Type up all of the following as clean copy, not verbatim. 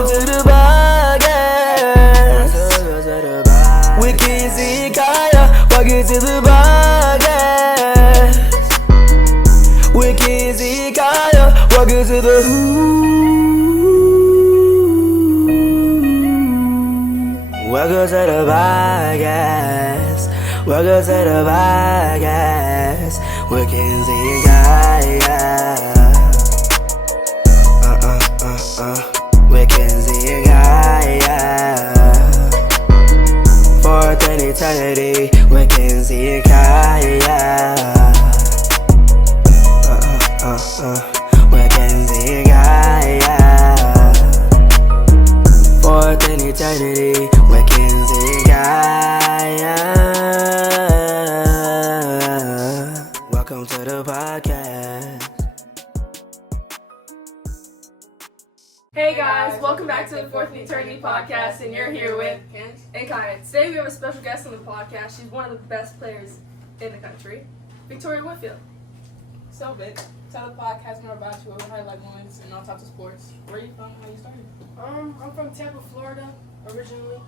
Welcome to the podcast. With Kizzy and Kaya. Welcome to the podcast. With Kizzy and Kaya. Welcome to the Welcome to the podcast. Welcome to the podcast. With Kizzy and Kaya. With Kizzy and Kaya. Fourth and eternity. With Kizzy and Kaya. With Kizzy and Kaya. Fourth and eternity. With Kizzy and Kaya. Welcome to the podcast. Hey guys, welcome back to the Fourth and Eternity podcast, and you're here with and Kaya. Today we have a special guest on the podcast. She's one of the best players in the country, Victoria Whitfield. So, Vic, tell the podcast more about you, what highlight moments, and all types of sports. Where are you from? How you started? I'm from Tampa, Florida, originally,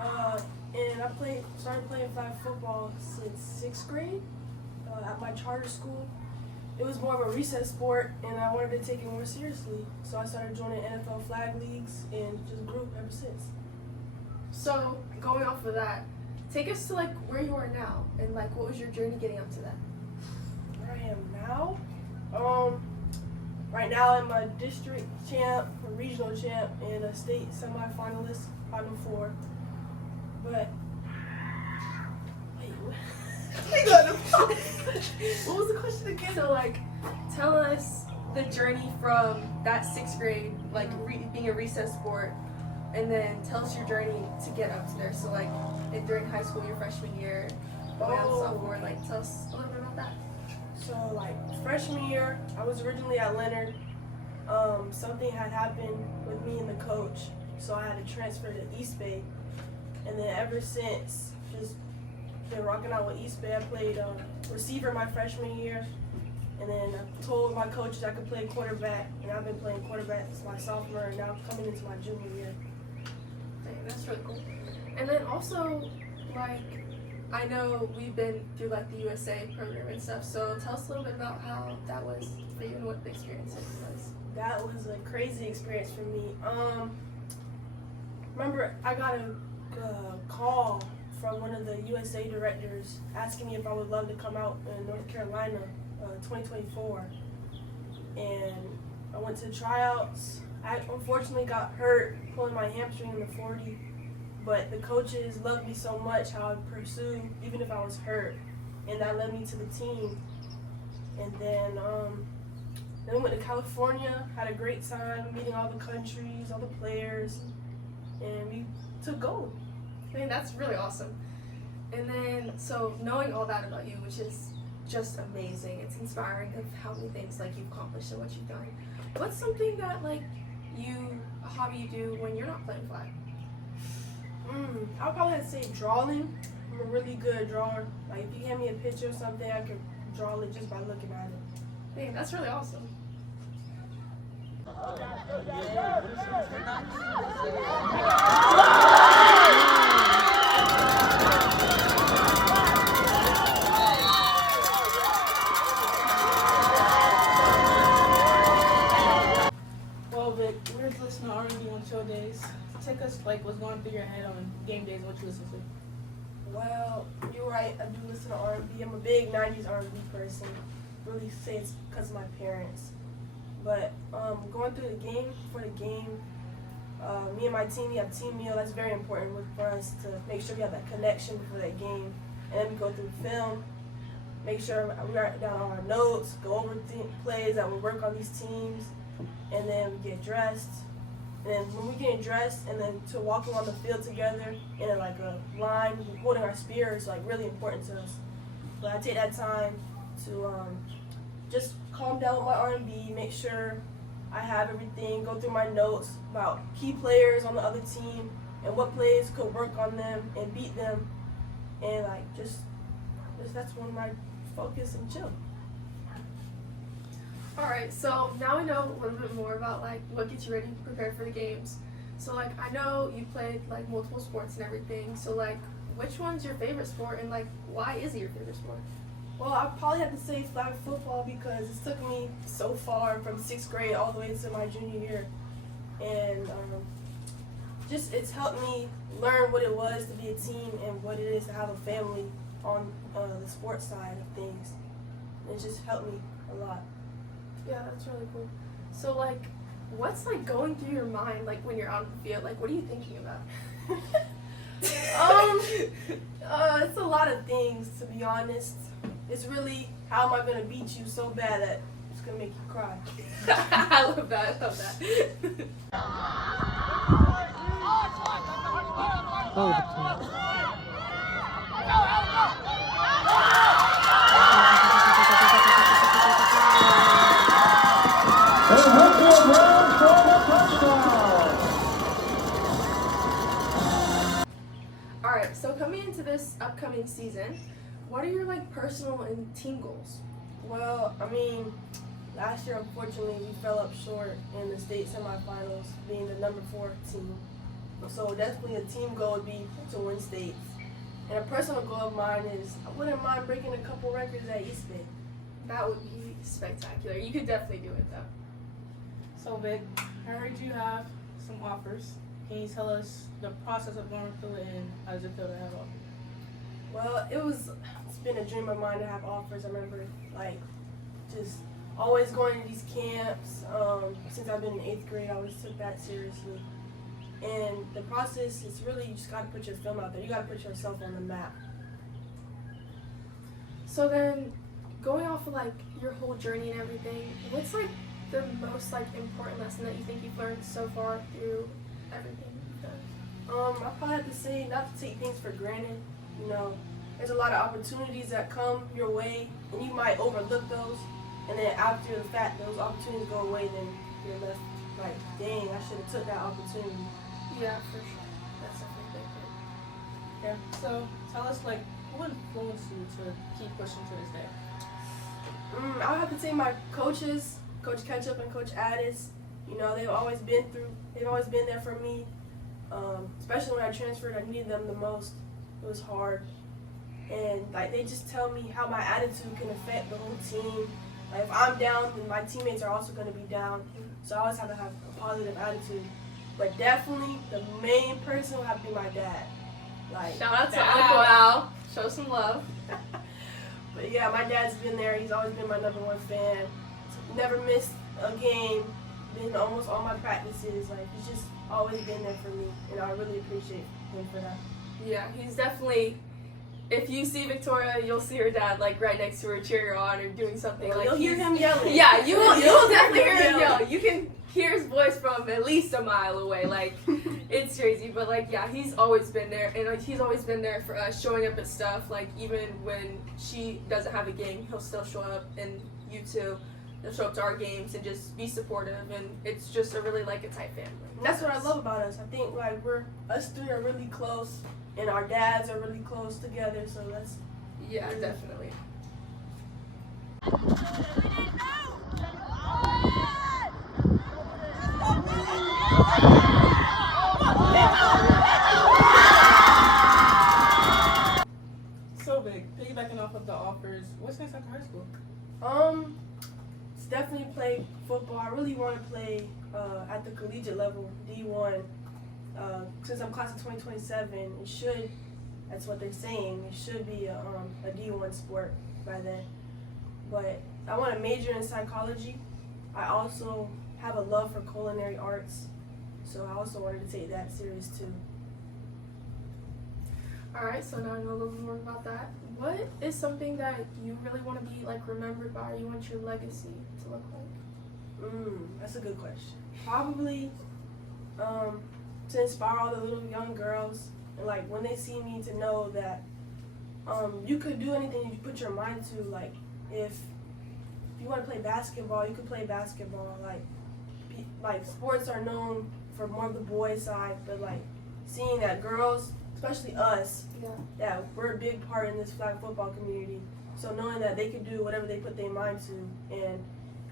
and I started playing flag football since 6th grade at my charter school. It was more of a recess sport, and I wanted to take it more seriously, so I started joining NFL flag leagues and just grew ever since. So, going off of that, take us to where you are now, and what was your journey getting up to that? Where I am now? Right now I'm a district champ, a regional champ, and a state semifinalist, Final Four. But what was the question again? So, tell us the journey from that 6th grade, being a recess sport, and then tell us your journey to get up to there. So, during high school, your freshman year, going out to sophomore, tell us a little bit about that. So, freshman year, I was originally at Leonard. Something had happened with me and the coach, so I had to transfer to East Bay. And then ever since, just been rocking out with East Bay. I played receiver my freshman year, and then I told my coaches I could play quarterback, and I've been playing quarterback since my sophomore, and now coming into my junior year. Dang, that's really cool. And then also, I know we've been through the USA program and stuff, so tell us a little bit about how that was for you and what the experience was. That was a crazy experience for me. Remember, I got a call from one of the USA directors asking me if I would love to come out in North Carolina 2024. And I went to tryouts. I unfortunately got hurt pulling my hamstring in the 40, but the coaches loved me so much how I pursued even if I was hurt, and that led me to the team. And then we went to California, had a great time meeting all the countries, all the players, and we took gold. I mean, that's really awesome. And then, so knowing all that about you, which is just amazing, it's inspiring of how many things you've accomplished and what you've done. What's something that a hobby you do when you're not playing flag? I would probably have to say drawing. I'm a really good drawer. If you hand me a picture or something, I can draw it just by looking at it. Dang, that's really awesome. Well, Vic, we're just listening to R&B on show days. Take us, what's going through your head on game days and what you listen to. Well, you're right. I do listen to R&B. I'm a big 90s R&B person. Really say it's because of my parents. But going through the game, before the game, me and my team, we have team meal. That's very important for us to make sure we have that connection before that game. And then we go through film, make sure we write down all our notes, go over plays that will work on these teams, and then we get dressed. And then when we get dressed, and then to walking on the field together in a line, holding our spears, really important to us. But I take that time to just calm down with my R&B, make sure I have everything, go through my notes about key players on the other team and what plays could work on them and beat them, and just that's when I focus and chill. Alright, so now we know a little bit more about like what gets you ready prepared for the games. So like I know you played like multiple sports and everything. So like which one's your favorite sport and like why is it your favorite sport? Well, I probably have to say flag football because it took me so far from 6th grade all the way to my junior year. And just it's helped me learn what it was to be a team and what it is to have a family on the sports side of things. And it just helped me a lot. Yeah, that's really cool. So like what's like going through your mind like when you're out on the field? Like what are you thinking about? It's a lot of things, to be honest. It's really, how am I going to beat you so bad that it's going to make you cry? I love that. I love that. And Whitfield runs for the touchdown. Alright, so coming into this upcoming season, what are your like personal and team goals? Well, I mean, last year, unfortunately, we fell up short in the state semifinals, being the number 4 team. So definitely a team goal would be to win states. And a personal goal of mine is I wouldn't mind breaking a couple records at East Bay. That would be spectacular. You could definitely do it though. So Vic, I heard you have some offers. Can you tell us the process of going through it and how does it feel to have offers? Well, it's been a dream of mine to have offers. I remember, like, just always going to these camps. Since I've been in 8th grade, I always took that seriously. And the process is really, you just got to put your film out there. You got to put yourself on the map. So then, going off of like your whole journey and everything, what's like the most like important lesson that you think you've learned so far through everything you've done? I probably have to say not to take things for granted. You know, there's a lot of opportunities that come your way, and you might overlook those. And then after the fact, those opportunities go away, then you're left like, dang, I should have took that opportunity. Yeah, for sure. That's definitely a big thing. Yeah. So tell us like what influenced you to keep pushing to this day? I would have to say my coaches, Coach Ketchup and Coach Addis. You know, they've always been there for me. Especially when I transferred, I needed them the most. It was hard. And like they just tell me how my attitude can affect the whole team. Like if I'm down, then my teammates are also going to be down. So I always have to have a positive attitude. But definitely the main person will have to be my dad. Like Shout out to Uncle Al. Show some love. But yeah, my dad's been there. He's always been my #1 fan. Never missed a game. Been to almost all my practices. Like he's just always been there for me, and I really appreciate him for that. Yeah, he's definitely. If you see Victoria, you'll see her dad like right next to her, cheering her on or doing something. Well, like you'll hear him yelling. Yeah, you will. You'll definitely hear him yelling. yell. You can hear his voice from at least a mile away. Like it's crazy, but like yeah, he's always been there, and like, he's always been there for us, showing up at stuff. Like even when she doesn't have a game, he'll still show up, and you too. He'll show up to our games and just be supportive, and it's just a really like a tight family. And that's what I love about us. I think like us 3 are really close, and our dads are really close together. So that's Yeah, definitely. So Vic, piggybacking off of the offers, what's next after high school? it's definitely play football. I really want to play at the collegiate level, D1. Since I'm class of 2027, it should. That's what they're saying. It should be a D1 sport by then. But I want to major in psychology. I also have a love for culinary arts, so I also wanted to take that serious too. Alright, so now I know a little bit more about that. What is something that you really want to be like remembered by, or you want your legacy to look like? That's a good question. Probably to inspire all the little young girls, and like when they see me, to know that you could do anything you put your mind to. Like if you want to play basketball, you could play basketball. Like sports are known for more of the boys' side, but like seeing that girls, especially us, that we're a big part in this flag football community. So knowing that they can do whatever they put their mind to, and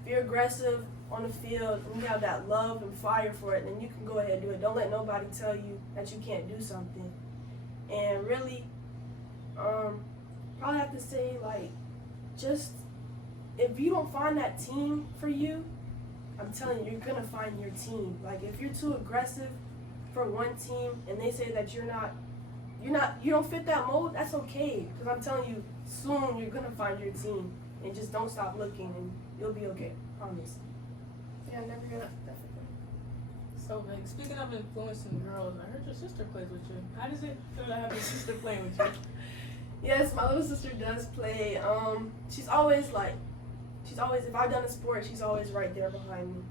if you're aggressive on the field and you have that love and fire for it, then you can go ahead and do it. Don't let nobody tell you that you can't do something. And really, probably have to say, like, just if you don't find that team for you, I'm telling you, you're gonna find your team. Like, if you're too aggressive for one team and they say that you don't fit that mold, that's okay. Because I'm telling you, soon you're gonna find your team, and just don't stop looking, and you'll be okay. Promise. Yeah, never gonna, definitely. So, like, speaking of influencing girls, I heard your sister plays with you. How does it feel to have your sister playing with you? Yes, my little sister does play. She's always if I've done a sport, she's always right there behind me,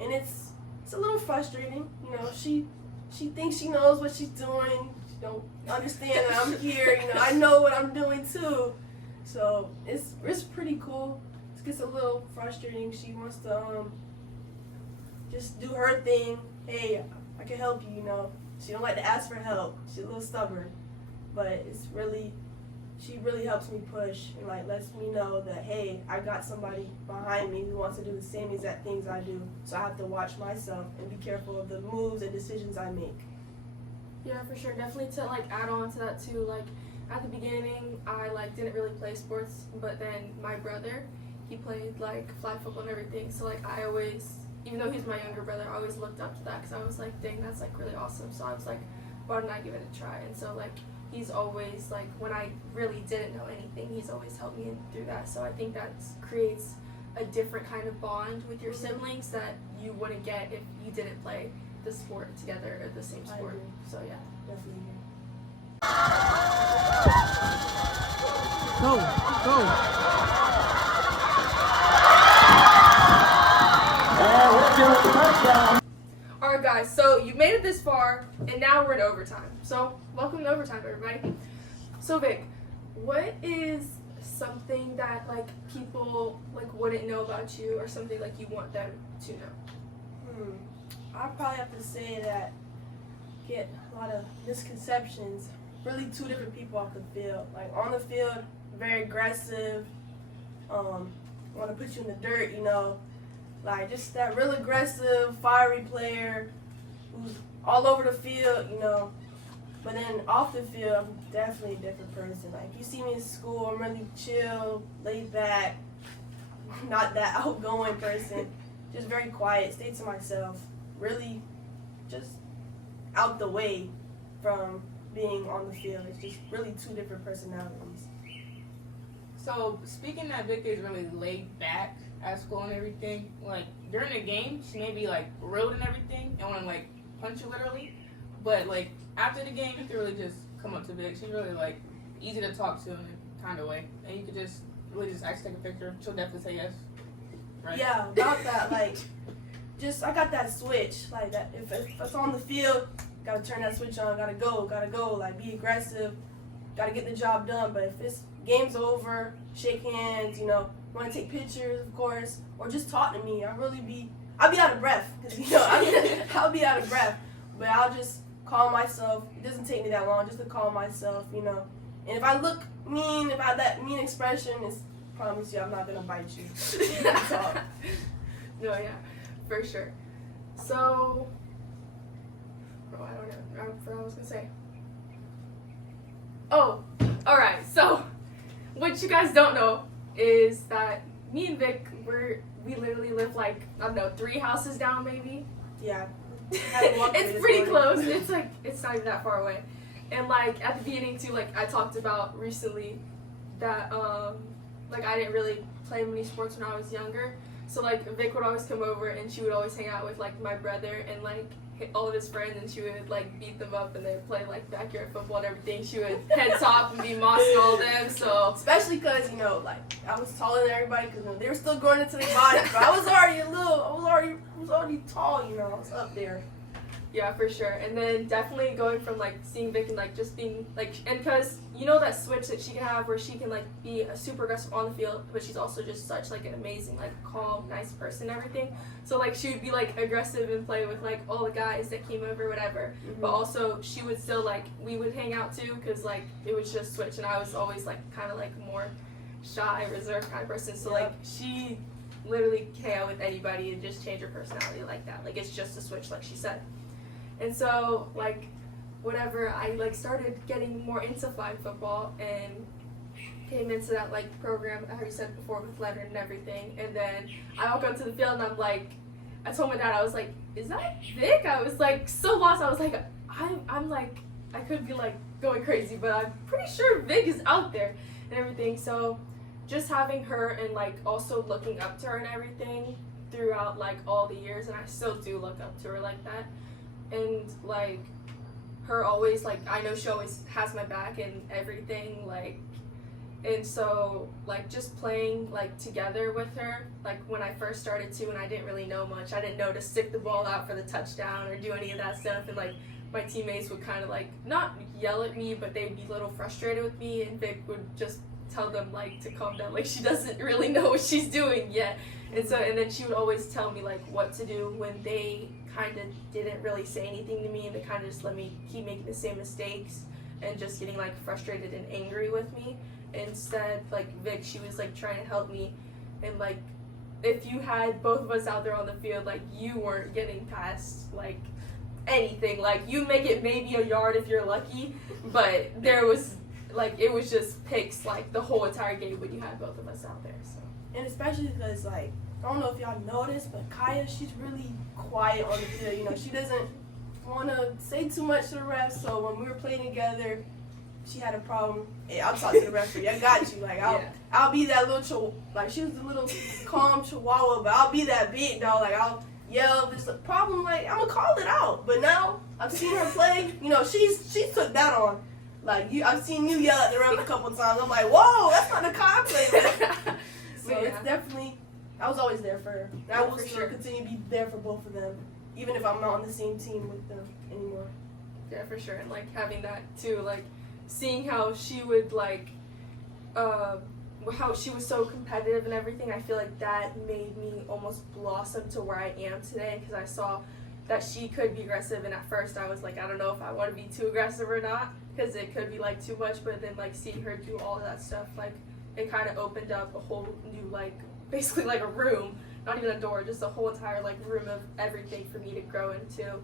and it's a little frustrating. You know, she thinks she knows what she's doing. She don't understand that I'm here. You know, I know what I'm doing too. So it's pretty cool. It gets a little frustrating. She wants to just do her thing. Hey, I can help you. You know, she don't like to ask for help. She's a little stubborn, but she really helps me push and like lets me know that, hey, I got somebody behind me who wants to do the same exact things I do. So I have to watch myself and be careful of the moves and decisions I make. Yeah, for sure. Definitely to like add on to that too. Like at the beginning, I like didn't really play sports, but then my brother, he played like flag football and everything. So like I always, even though he's my younger brother, I always looked up to that because I was like, dang, that's like really awesome. So I was like, why don't I give it a try? And so like he's always like, when I really didn't know anything, he's always helped me through that. So I think that creates a different kind of bond with your siblings that you wouldn't get if you didn't play the sport together or the same sport. So yeah, Definitely. Alright guys, so you made it this far, and now we're in overtime. So, welcome to overtime, everybody. So Vic, what is something that like people like wouldn't know about you, or something like you want them to know? I probably have to say that get a lot of misconceptions. Really, two different people off the field. Like on the field, very aggressive. Want to put you in the dirt, you know. Like just that real aggressive, fiery player who's all over the field, you know. But then off the field, I'm definitely a different person. Like if you see me in school, I'm really chill, laid back, not that outgoing person. Just very quiet, stay to myself. Really, just out the way from being on the field. It's just really two different personalities. So, speaking that Vic is really laid back at school and everything, like, during the game, she may be, like, rude and everything and want to, like, punch you literally. But, like, after the game, you can really just come up to Vic. She's really, like, easy to talk to in a kind of way. And you could just really just ask to take a picture. She'll definitely say yes. Right? Yeah, about that, like, just, I got that switch. Like, that if it's on the field, gotta turn that switch on, gotta go, like, be aggressive, gotta get the job done. But if it's game's over, shake hands, you know, want to take pictures, of course, or just talk to me. I'll be out of breath, because, you know, I'll be out of breath, but I'll just calm myself. It doesn't take me that long just to calm myself, you know. And if I look mean, if I have that mean expression, I promise you I'm not going to bite you. No, yeah, for sure. So, bro, I don't know. I forgot what I was going to say. Oh, alright, so what you guys don't know is that me and Vic, we literally live like, I don't know, 3 houses down maybe. Yeah. It's pretty close. It's like, it's not even that far away. And like at the beginning too, like I talked about recently that like I didn't really play many sports when I was younger. So like Vic would always come over and she would always hang out with like my brother and like all of his friends, and she would like beat them up and they'd play like backyard football and everything. She would head top and be mossing all of them. So especially because, you know, like I was taller than everybody because they were still growing into their body, but I was already tall, you know, I was up there. Yeah, for sure. And then definitely going from like seeing Vic and like just being like, and because you know that switch that she can have where she can like be a super aggressive on the field, but she's also just such like an amazing, like calm, nice person and everything. So like she would be like aggressive and play with like all the guys that came over, whatever. Mm-hmm. But also she would still like, we would hang out too because like it was just switch, and I was always like kind of like more shy, reserved kind of person. So like she literally hang out with anybody and just change her personality like that. Like, it's just a switch, like she said. And so, like, whatever, I, like, started getting more into flag football and came into that, like, program, I already said before, with Leonard and everything. And then I walk onto the field and I'm like, I told my dad, I was like, is that Vic? I was, like, so lost. I was like, I'm like, I could be, like, going crazy, but I'm pretty sure Vic is out there and everything. So just having her and, like, also looking up to her and everything throughout, like, all the years, and I still do look up to her like that. And, like, her always, like, I know she always has my back and everything, like, and so, like, just playing, like, together with her, like, when I first started too, and I didn't really know much, I didn't know to stick the ball out for the touchdown or do any of that stuff, and, like, my teammates would kind of, like, not yell at me, but they'd be a little frustrated with me, and Vic would just tell them, like, to calm down, like, she doesn't really know what she's doing yet, and then she would always tell me, like, what to do when they kind of didn't really say anything to me, and they kind of just let me keep making the same mistakes and just getting, like, frustrated and angry with me. Instead, like, Vic, she was, like, trying to help me, and, like, if you had both of us out there on the field, like, you weren't getting past, like, anything. Like, you make it maybe a yard if you're lucky, but there was, like, it was just picks, like, the whole entire game when you had both of us out there, so. And especially because, like, I don't know if y'all noticed, but Kaya, she's really quiet on the field. You know, she doesn't want to say too much to the refs, so when we were playing together, she had a problem. Hey, I'll talk to the referee. I got you. Like, I'll be that little like, she was a little calm chihuahua, but I'll be that big dog. Like, I'll yell if there's a problem. Like, I'm gonna call it out. But now I've seen her play. You know, she took that on. Like, I've seen you yell at the ref a couple times. I'm like, whoa, that's not the kind I play with. So it's definitely, I was always there for her. I will continue to be there for both of them, even if I'm not on the same team with them anymore. Yeah, for sure. And, like, having that too, like, seeing how she would, like, how she was so competitive and everything, I feel like that made me almost blossom to where I am today, because I saw that she could be aggressive, and at first I was like, I don't know if I want to be too aggressive or not, because it could be, like, too much, but then, like, seeing her do all of that stuff, like, it kind of opened up a whole new, like, basically, like, a room, not even a door, just a whole entire, like, room of everything for me to grow into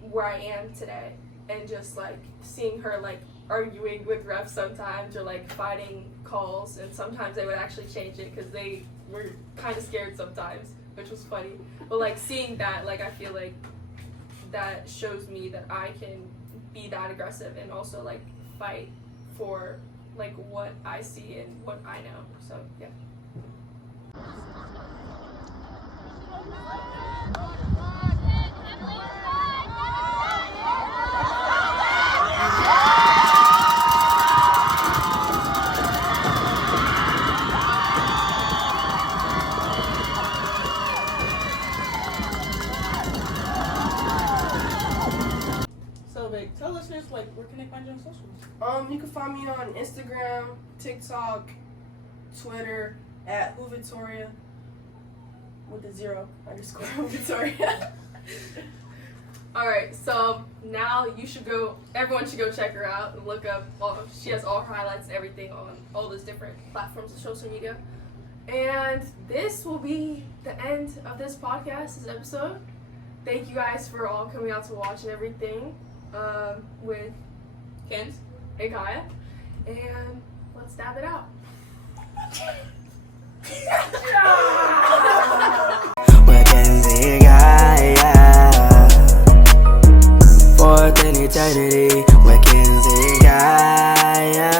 where I am today. And just, like, seeing her, like, arguing with refs sometimes, or, like, fighting calls, and sometimes they would actually change it because they were kind of scared sometimes, which was funny. But, like, seeing that, like, I feel like that shows me that I can be that aggressive and also, like, fight for, like, what I see and what I know. So, yeah. Tell listeners, like, where can they find you on socials? You can find me on Instagram, TikTok, Twitter at Who Victoria with the __ Victoria. Alright, so now everyone should go check her out and look up she has all her highlights and everything on all those different platforms of social media. And this will be the end of this podcast, this episode. Thank you guys for all coming out to watch and everything. With Kens and Kaya, and let's stab it out. Mackenzie Kaya, fourth in eternity, Mackenzie Kaya.